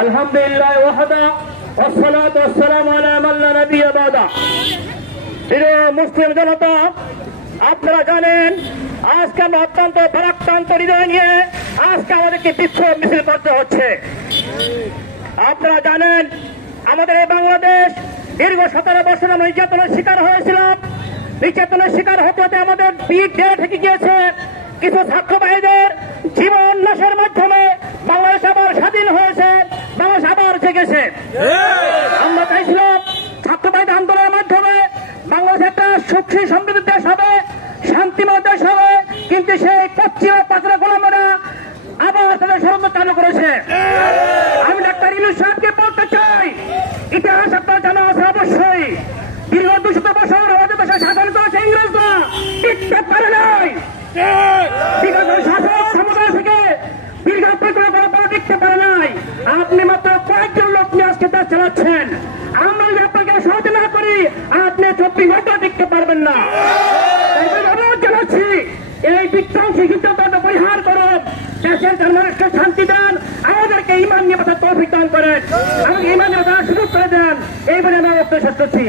আলহামদুলিল্লাহ ওয়াহদা ওয়াসসালাতু ওয়াসসালামু আলা মান লা নাবিয়্যা বাদা। প্রিয় মুসলিম জনতা, আপনারা জানেন আজকে আমরা অত্যন্ত ভারাক্রান্ত হৃদয় নিয়ে আজকে আমাদেরকে বিক্ষোভ মিছিল করতে হচ্ছে। আপনারা জানেন আমাদের এই বাংলাদেশ দীর্ঘ 17 বছর আমরা নির্যাতনের শিকার হয়েছিলাম। নির্যাতনের শিকার হতে হতে আমাদের পিঠ দেড় থেকে গিয়েছে। কিছু ছাত্র ভাইদের জীবন নাশের মাধ্যমে বাংলাদেশ আবার স্বাধীন হয়েছে, বাংলাদেশ আবার জেগেছে। আমরা চাইছিলাম ছাত্র ভাইদের আন্দোলনের মাধ্যমে বাংলাদেশ একটা সুখী সমৃদ্ধ দেশ হবে, শান্তিময় দেশ হবে, কিন্তু সেই পশ্চিম পাত্র গোলামেরা আবার তাদের ষড়যন্ত্র চালু করেছে। আমি ডাক্তার ইউনূস সাহেবকে বলতে চাই, ইতিহাস আপনার জানা আছে অবশ্যই। দীর্ঘ 200 বছর আমাদের দেশে শাসন করেছে ইংরেজরা, টিকতে পারে নাই। বিগত শাসক সমুদায় থেকে দীর্ঘ টিকতে পারে নাই। আপনি মাত্র কয়েকজন লোক নিয়ে আজকে দেশ চালাচ্ছেন। আমরা যদি আপনাকে সহ্য না করি, আপনি 24 ঘন্টা টিকতে পারবেন না। অনুরোধ জানাচ্ছি, এই বিধ্বংসী সিদ্ধান্ত পরিহার করুন, দেশের জনগণকে শান্তি দেন, আমাদেরকে ইমান নিয়ে তৌফিক দান করেন, আমাকে ইমান নিয়ে সুযোগ করে দেন। এই বলে আমি বক্তব্য শেষ করছি।